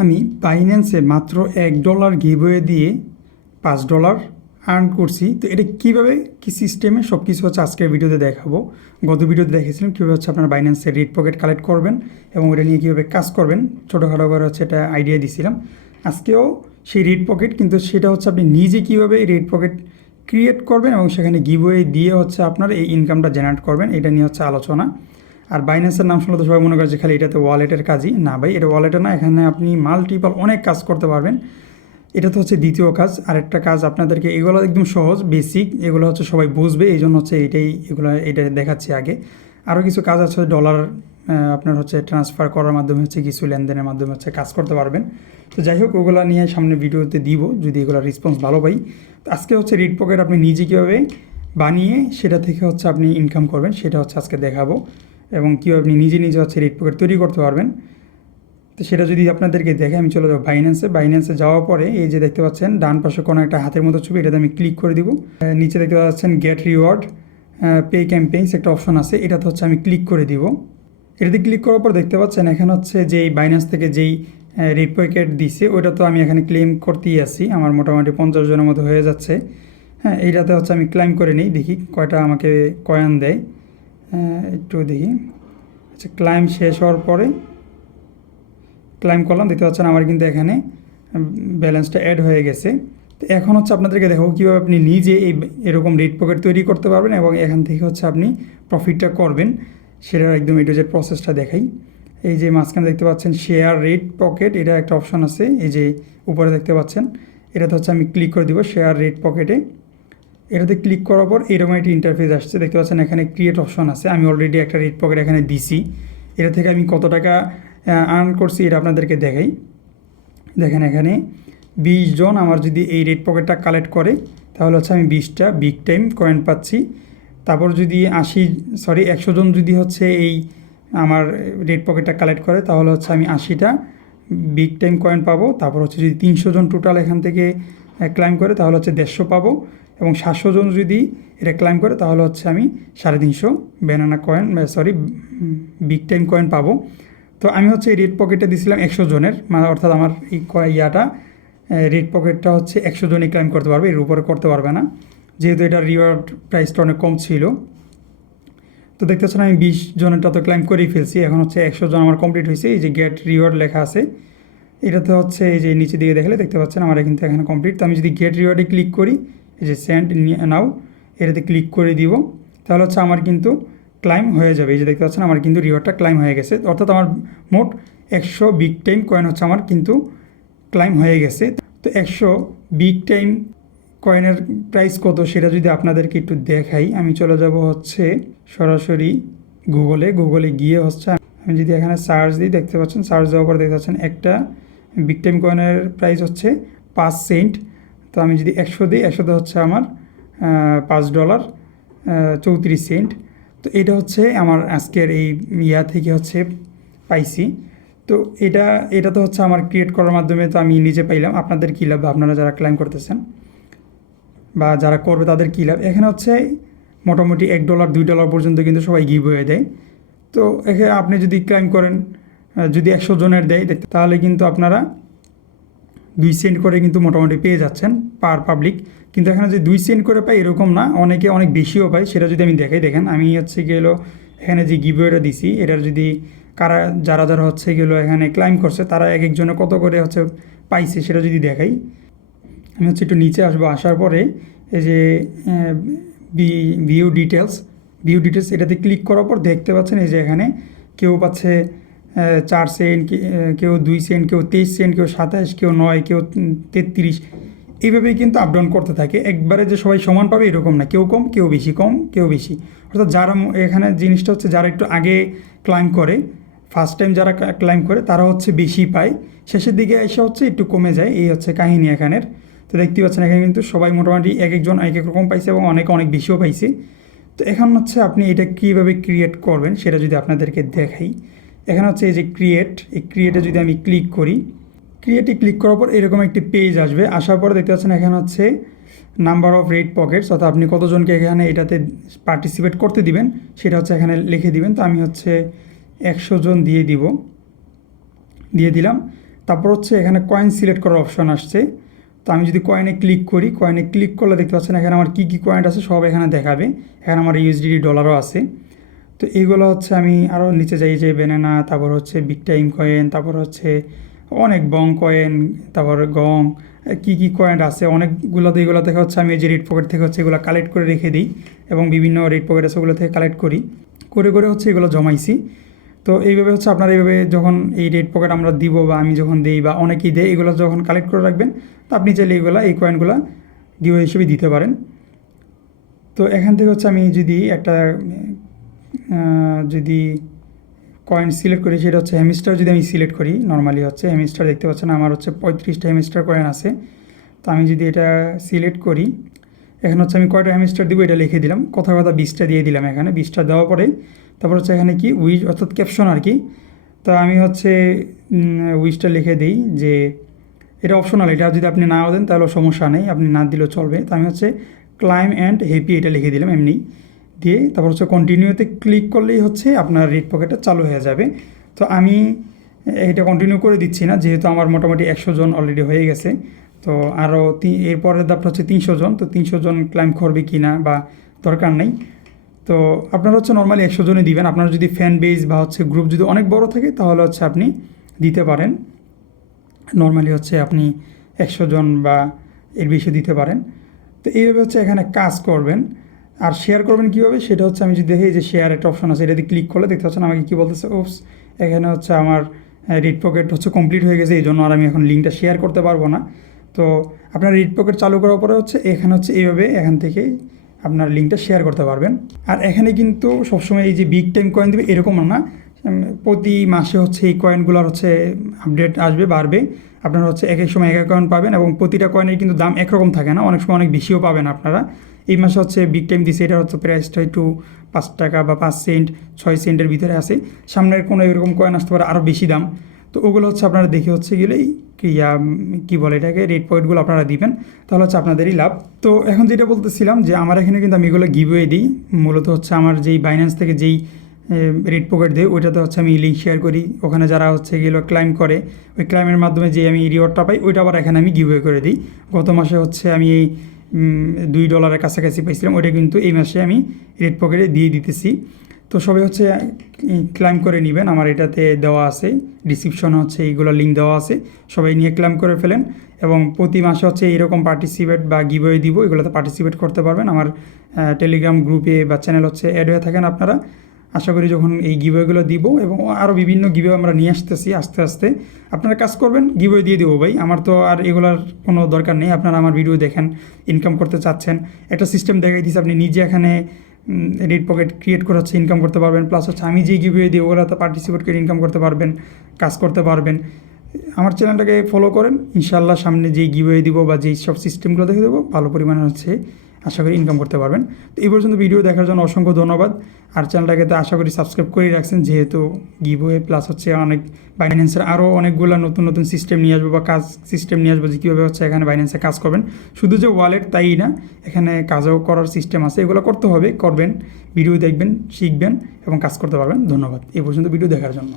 আমি বাইন্যান্সে মাত্র $1 গিভওয়ে দিয়ে $5 আর্ন করছি। তো এটা কীভাবে কী সিস্টেমে সব কিছু হচ্ছে আজকের ভিডিওতে দেখাবো। গত ভিডিওতে দেখেছিলাম কীভাবে হচ্ছে আপনার বাইন্যান্সের রেড পকেট কালেক্ট করবেন এবং ওটা নিয়ে কীভাবে কাজ করবেন, ছোটোখাটো করে হচ্ছে এটা আইডিয়া দিছিলাম। আজকেও সেই রেড পকেট, কিন্তু সেটা হচ্ছে আপনি নিজে কীভাবে এই রেড পকেট ক্রিয়েট করবেন এবং সেখানে গিভওয়ে দিয়ে হচ্ছে আপনার এই ইনকামটা জেনারেট করবেন, এটা নিয়ে হচ্ছে আলোচনা। আর বাইন্যান্সের নাম শুনলে তো সবাই মনে করে যে খালি এটাতে ওয়ালেটের কাজই না। ভাই, এটা ওয়ালেটে না, এখানে আপনি মাল্টিপল অনেক কাজ করতে পারবেন। এটা তো হচ্ছে দ্বিতীয় কাজ। আরেকটা কাজ আপনাদেরকে, এগুলো একদম সহজ বেসিক, এগুলো হচ্ছে সবাই বুঝবে, এই জন্য হচ্ছে এটা দেখাচ্ছি আগে। আরও কিছু কাজ আছে, ডলার আপনার হচ্ছে ট্রান্সফার করার মাধ্যমে হচ্ছে কিছু লেনদেনের মাধ্যমে হচ্ছে কাজ করতে পারবেন। তো যাই হোক, ওগুলো নিয়ে সামনে ভিডিওতে দিব যদি এগুলো রেসপন্স ভালো পাই। তো আজকে হচ্ছে রেড পকেট আপনি নিজে কীভাবে বানিয়ে সেটা থেকে হচ্ছে আপনি ইনকাম করবেন সেটা হচ্ছে আজকে দেখাবো, এবং কীভাবে আপনি নিজে হচ্ছে রেড পকেট তৈরি করতে পারবেন। তো সেটা যদি আপনাদেরকে দেখে, আমি চলে যাবো বাইন্যান্সে যাওয়ার পরে এই যে দেখতে পাচ্ছেন ডান পাশে কোনো একটা হাতের মতো ছবি, এটাতে আমি ক্লিক করে দিব। নিচে দেখতে পাচ্ছেন গেট রিওয়ার্ড পে ক্যাম্পেইনস একটা অপশন আছে, এটাতে হচ্ছে আমি ক্লিক করে দিব। এটাতে ক্লিক করার পর দেখতে পাচ্ছেন এখানে হচ্ছে যেই বাইন্যান্স থেকে যেই রেড পকেট দিছে ওইটা তো আমি এখানে ক্লেম করতেই আসি, আমার মোটামুটি 50 জনের মতো হয়ে যাচ্ছে। হ্যাঁ, এইটাতে হচ্ছে আমি ক্লেম করে নিই, দেখি কয়টা আমাকে কয়েন দেয়। একটু দেখি। আচ্ছা, ক্লাইম শেষ হওয়ার পরে ক্লাইম করলাম, দেখতে পাচ্ছেন আমার কিন্তু এখানে ব্যালেন্সটা অ্যাড হয়ে গেছে। তো এখন হচ্ছে আপনাদেরকে দেখাবো কীভাবে আপনি নিজে এরকম রেড পকেট তৈরি করতে পারবেন এবং এখান থেকে হচ্ছে আপনি প্রফিটটা করবেন, সেটার একদম যে প্রসেসটা দেখাই। এই যে মাঝখানে দেখতে পাচ্ছেন শেয়ার রেড পকেট, এটা একটা অপশন আছে, এই যে উপরে দেখতে পাচ্ছেন, এটাতে হচ্ছে আমি ক্লিক করে দিব শেয়ার রেড পকেটে। এটাতে ক্লিক করার পর এরকম একটি ইন্টারফেস আসছে, দেখতে পাচ্ছেন এখানে ক্রিয়েট অপশন আছে। আমি অলরেডি একটা রেড পকেট এখানে দিছি, এটা থেকে আমি কত টাকা আর্ন করছি এটা আপনাদেরকে দেখাই। দেখেন এখানে 20 জন আমার যদি এই রেড পকেটটা কালেক্ট করে তাহলে হচ্ছে আমি 20টা বিগ টাইম কয়েন পাচ্ছি। তারপর যদি 100 জন যদি হচ্ছে এই আমার রেড পকেটটা কালেক্ট করে তাহলে হচ্ছে আমি 80টা বিগ টাইম কয়েন পাবো। তারপর হচ্ছে যদি 300 জন টোটাল এখান থেকে ক্লাইম করে তাহলে হচ্ছে 150 পাবো, এবং 700 জন যদি এটা ক্লাইম করে তাহলে হচ্ছে আমি 350 banana coin big time coin পাবো। তো আমি হচ্ছে এই রেড পকেটটা দিয়েছিলাম 100 জনের, অর্থাৎ আমার এই রেড পকেটটা হচ্ছে 100 জনই ক্লাইম করতে পারবে, এর উপরে করতে পারবে না, যেহেতু এটা রিওয়ার্ড প্রাইসটা অনেক কম ছিল। তো দেখতে পাচ্ছেন আমি 20 জনেরটা তো ক্লাইম করেই ফেলছি, এখন হচ্ছে 100 জন আমার কমপ্লিট হয়েছে। এই যে গেট রিওয়ার্ড লেখা আছে, এটাতে হচ্ছে এই যে নিচের দিকে দেখলে দেখতে পাচ্ছেন আমার কিন্তু এখানে কমপ্লিট। তো আমি যদি গেট রিওয়ার্ডে ক্লিক করি, এই যে সেন্ড নাও, এটাতে ক্লিক করে দিব, তাহলে হচ্ছে আমার কিন্তু ক্লাইম হয়ে যাবে। এই যে দেখতে পাচ্ছেন আমার কিন্তু রিওয়ার্ডটা ক্লাইম হয়ে গেছে, অর্থাৎ আমার মোট 100 বিগ টাইম কয়েন হচ্ছে আমার কিন্তু ক্লাইম হয়ে গেছে। তো 100 বিগ টাইম কয়েনের প্রাইস কত সেটা যদি আপনাদেরকে একটু দেখাই, আমি চলে যাব হচ্ছে সরাসরি গুগলে গিয়ে হচ্ছে আমি যদি এখানে সার্চ দিই, দেখতে পাচ্ছেন সার্চ দেওয়ার পর দেখতে পাচ্ছেন একটা বিগ টাইম কয়েনের প্রাইস হচ্ছে 5 সেন্ট। তো আমি যদি 100 দিই, 100তে হচ্ছে আমার $5 34 সেন্ট। তো এটা হচ্ছে আমার আজকের এই থেকে হচ্ছে পাইছি। তো এটা তো হচ্ছে আমার ক্রিয়েট করার মাধ্যমে তো আমি নিজে পাইলাম। আপনাদের কী লাভ, আপনারা যারা ক্লাইম করতেছেন বা যারা করবে তাদের কী লাভ? এখানে হচ্ছে মোটামুটি $1 $2 পর্যন্ত কিন্তু সবাই গিভওয়ে দেয়। তো এখানে আপনি যদি ক্লাইম করেন, যদি 100 জনের দেয় তাহলে কিন্তু আপনারা 2 সেন্ট করে কিন্তু মোটামুটি পেয়ে যাচ্ছেন পার পাবলিক। কিন্তু এখানে যে 2 সেন্ট করে পাই এরকম না, অনেকে অনেক বেশিও পায়। সেটা যদি আমি দেখাই, দেখেন আমি হচ্ছে গেলো এখানে যে গিভওয়েটা দিছি, এটার যদি যারা হচ্ছে গেলো এখানে ক্লাইম করছে তারা এক একজনে কত করে হচ্ছে পাইছে সেটা যদি দেখাই, আমি হচ্ছে একটু নিচে আসবো। আসার পরে এই যে ভিউ ডিটেলস এটাতে ক্লিক করার পর দেখতে পাচ্ছেন এই যে এখানে কেউ পাচ্ছে 4 সেন্ট, কেউ 2 সেন্ট, কেউ 23 সেন্ট, কেউ 27, কেউ 9, কেউ 33, এইভাবেই কিন্তু আপডাউন করতে থাকে। একবারে যে সবাই সমান পাবে এরকম না, কেউ কম কেউ বেশি, কম কেউ বেশি। অর্থাৎ যারা এখানে জিনিসটা হচ্ছে যারা একটু আগে ক্লাইম করে, ফার্স্ট টাইম যারা ক্লাইম করে তারা হচ্ছে বেশি পায়, শেষের দিকে এসে হচ্ছে একটু কমে যায়, এই হচ্ছে কাহিনী এখানের। তো দেখতে পাচ্ছেন এখানে কিন্তু সবাই মোটামুটি এক একজন এক এক রকম পাইছে এবং অনেক বেশিও পাইছে। তো এখন হচ্ছে আপনি এটা কীভাবে ক্রিয়েট করবেন সেটা যদি আপনাদেরকে দেখাই, এখানে হচ্ছে এই যে ক্রিয়েটে যদি আমি ক্লিক করি, ক্রিয়েটে ক্লিক করার পর এরকম একটি পেজ আসবে। আসার পরে দেখতে পাচ্ছেন এখানে হচ্ছে নাম্বার অফ রেড পকেটস, অর্থাৎ আপনি কতজনকে এখানে এটাতে পার্টিসিপেট করতে দিবেন সেটা হচ্ছে এখানে লিখে দিবেন। তো আমি হচ্ছে 100 জন দিয়ে দিলাম। তারপর হচ্ছে এখানে কয়েন সিলেক্ট করার অপশন আসছে। তো আমি যদি কয়েনে ক্লিক করি, কয়েনে ক্লিক করলে দেখতে পাচ্ছেন এখানে আমার কী কী কয়েন আছে সব এখানে দেখাবে। এখানে আমার ইউএসডিটি ডলারও আছে। তো এইগুলো হচ্ছে আমি আরও নিচে যাই, যে ব্যানানা, তারপর হচ্ছে বিগ টাইম কয়েন, তারপর হচ্ছে অনেক বং কয়েন, তারপর গং, কী কী কয়েন আছে অনেকগুলোতে। এগুলো থেকে হচ্ছে আমি এই যে রেড পকেট থেকে হচ্ছে এগুলো কালেক্ট করে রেখে দিই, এবং বিভিন্ন রেড পকেট আছে ওগুলো থেকে কালেক্ট করি, করে করে হচ্ছে এগুলো জমাইছি। তো এইভাবে হচ্ছে আপনারা এইভাবে যখন এই রেড পকেট আমরা দিব বা আমি যখন দিই বা অনেকেই দেয়, এগুলো যখন কালেক্ট করে রাখবেন, তো আপনি চাইলে এই কয়েনগুলো গিভ হিসেবে দিতে পারেন। তো এখান থেকে হচ্ছে আমি যদি একটা যদি কয়েন সিলেক্ট করি, সেটা হচ্ছে হ্যামস্টার। যদি আমি সিলেক্ট করি, নর্মালি হচ্ছে হ্যামস্টার দেখতে পাচ্ছেন আমার হচ্ছে 35টা হ্যামস্টার কয়েন আছে। তো আমি যদি এটা সিলেক্ট করি, এখানে হচ্ছে আমি কয়টা হ্যামস্টার দিব এটা লিখে দিলাম, কথা 20টা দিয়ে দিলাম। এখানে 20টা দেওয়ার পরে তারপর হচ্ছে এখানে কি উইশ অর্থাৎ ক্যাপশন আর কি। তো আমি হচ্ছে উইশটা লিখে দিই যে এটা অপশনাল, এটা যদি আপনি নাও দেন তাহলে সমস্যা নেই, আপনি না দিলেও চলবে। তো আমি হচ্ছে ক্লাইম অ্যান্ড হ্যাপি এটা লিখে দিলাম এমনি দিয়ে, তারপর হচ্ছে কন্টিনিউতে ক্লিক করলেই হচ্ছে আপনার রেড পকেটটা চালু হয়ে যাবে। তো আমি এটা কন্টিনিউ করে দিচ্ছি না, যেহেতু আমার মোটামুটি 100 জন অলরেডি হয়ে গেছে। তো আরও এরপরের ধাপটা হচ্ছে 300 জন। তো 300 জন ক্লাইম করবে কি না বা দরকার নেই। তো আপনারা হচ্ছে নর্মালি 100 জনই দিবেন। আপনার যদি ফ্যান বেস বা হচ্ছে গ্রুপ যদি অনেক বড় থাকে তাহলে হচ্ছে আপনি দিতে পারেন, নর্মালি হচ্ছে আপনি 100 জন বা এর বেশি দিতে পারেন। তো এইভাবে হচ্ছে এখানে কাজ করবেন। আর শেয়ার করবেন কীভাবে সেটা হচ্ছে আমি যদি দেখি যে শেয়ার একটা অপশন আছে, এটাতে ক্লিক করলে দেখতে পাচ্ছেন আমাকে কী বলতেছে, ওপস এখানে হচ্ছে আমার রেড পকেট হচ্ছে কমপ্লিট হয়ে গেছে, এই জন্য আর আমি এখন লিঙ্কটা শেয়ার করতে পারবো না। তো আপনার রেড পকেট চালু করার পরে হচ্ছে এখানে হচ্ছে এইভাবে এখান থেকে আপনার লিঙ্কটা শেয়ার করতে পারবেন। আর এখানে কিন্তু সবসময় এই যে বিগ টাইম কয়েন দেবে এরকম না, প্রতি মাসে হচ্ছে এই কয়েনগুলোর হচ্ছে আপডেট আসবে, বাড়বে। আপনারা হচ্ছে এক এক সময় এক এক কয়েন পাবেন, এবং প্রতিটা কয়েনের কিন্তু দাম একরকম থাকে না, অনেক সময় অনেক বেশিও পাবেন আপনারা। এই মাসে হচ্ছে বিগ টাইম দিছে, এটা হচ্ছে প্রাইসটা একটু 5 টাকা বা 5 সেন্ট 6 সেন্টের ভিতরে আছে। সামনের কোনো এরকম কয়েন আসতে পারে আরও বেশি দাম। তো ওগুলো হচ্ছে আপনারা দেখে হচ্ছে গেলেই কী বলে এটাকে রেড পয়েন্টগুলো আপনারা দিবেন, তাহলে হচ্ছে আপনাদেরই লাভ। তো এখন যেটা বলতেছিলাম যে আমার এখানে কিন্তু আমি এগুলো গিভওয়ে দিই, মূলত হচ্ছে আমার যেই বাইন্যান্স থেকে যেই রেড পকেট দেয় ওইটাতে হচ্ছে আমি লিঙ্ক শেয়ার করি, ওখানে যারা হচ্ছে গেলো ক্লাইম করে ওই ক্লাইমের মাধ্যমে যে আমি রিওয়ার্ডটা পাই ওইটা আবার এখানে আমি গিভওয়ে করে দিই। গত মাসে হচ্ছে আমি এই $2 কাছাকাছি পাইছিলাম, ওইটা কিন্তু এই মাসে আমি রেড পকেটে দিয়ে দিতেছি। তো সবাই হচ্ছে ক্লাইম করে নেবেন, আমার এটাতে দেওয়া আছে, ডিসক্রিপশনে হচ্ছে এইগুলো লিঙ্ক দেওয়া আছে, সবাই নিয়ে ক্লাইম করে ফেলেন। এবং প্রতি মাসে হচ্ছে এরকম পার্টিসিপেট বা গিভওয়ে দিব, এগুলোতে পার্টিসিপেট করতে পারবেন। আমার টেলিগ্রাম গ্রুপে বা চ্যানেল হচ্ছে অ্যাড হয়ে থাকেন আপনারা। আশা করি যখন এই গিভওয়েগুলো দিব, এবং আরও বিভিন্ন গিভওয়ে আমরা নিয়ে আসতেছি আস্তে আস্তে, আপনারা কাজ করবেন, গিভওয়ে দিয়ে দেবো ভাই। আমার তো আর এগুলার কোনো দরকার নেই, আপনারা আমার ভিডিও দেখেন, ইনকাম করতে চাচ্ছেন, একটা সিস্টেম দেখাই দিচ্ছি, আপনি নিজে এখানে রেড পকেট ক্রিয়েট করে হচ্ছে ইনকাম করতে পারবেন। প্লাস হচ্ছে আমি যে গিভওয়ে দিই ওগুলোতে পার্টিসিপেট করে ইনকাম করতে পারবেন, কাজ করতে পারবেন। আমার চ্যানেলটাকে ফলো করেন, ইনশাল্লাহ সামনে যেই গিভওয়ে দিব বা যেই সব সিস্টেমগুলো দেখে দেবো ভালো পরিমাণে হচ্ছে আশা করি ইনকাম করতে পারবেন। তো এই পর্যন্ত ভিডিও দেখার জন্য অসংখ্য ধন্যবাদ। আর চ্যানেলটাকে তো আশা করি সাবস্ক্রাইব করেই রাখছেন, যেহেতু গিভওয়ে প্লাস হচ্ছে অনেক বাইন্যান্সের আরও অনেকগুলো নতুন নতুন সিস্টেম নিয়ে আসবো বা কাজ সিস্টেম নিয়ে আসবো, যে কীভাবে হচ্ছে এখানে বাইন্যান্সে কাজ করবেন। শুধু যে ওয়ালেট তাই না, এখানে কাজও করার সিস্টেম আছে, এগুলো করতে হবে, করবেন, ভিডিও দেখবেন, শিখবেন এবং কাজ করতে পারবেন। ধন্যবাদ এই পর্যন্ত ভিডিও দেখার জন্য।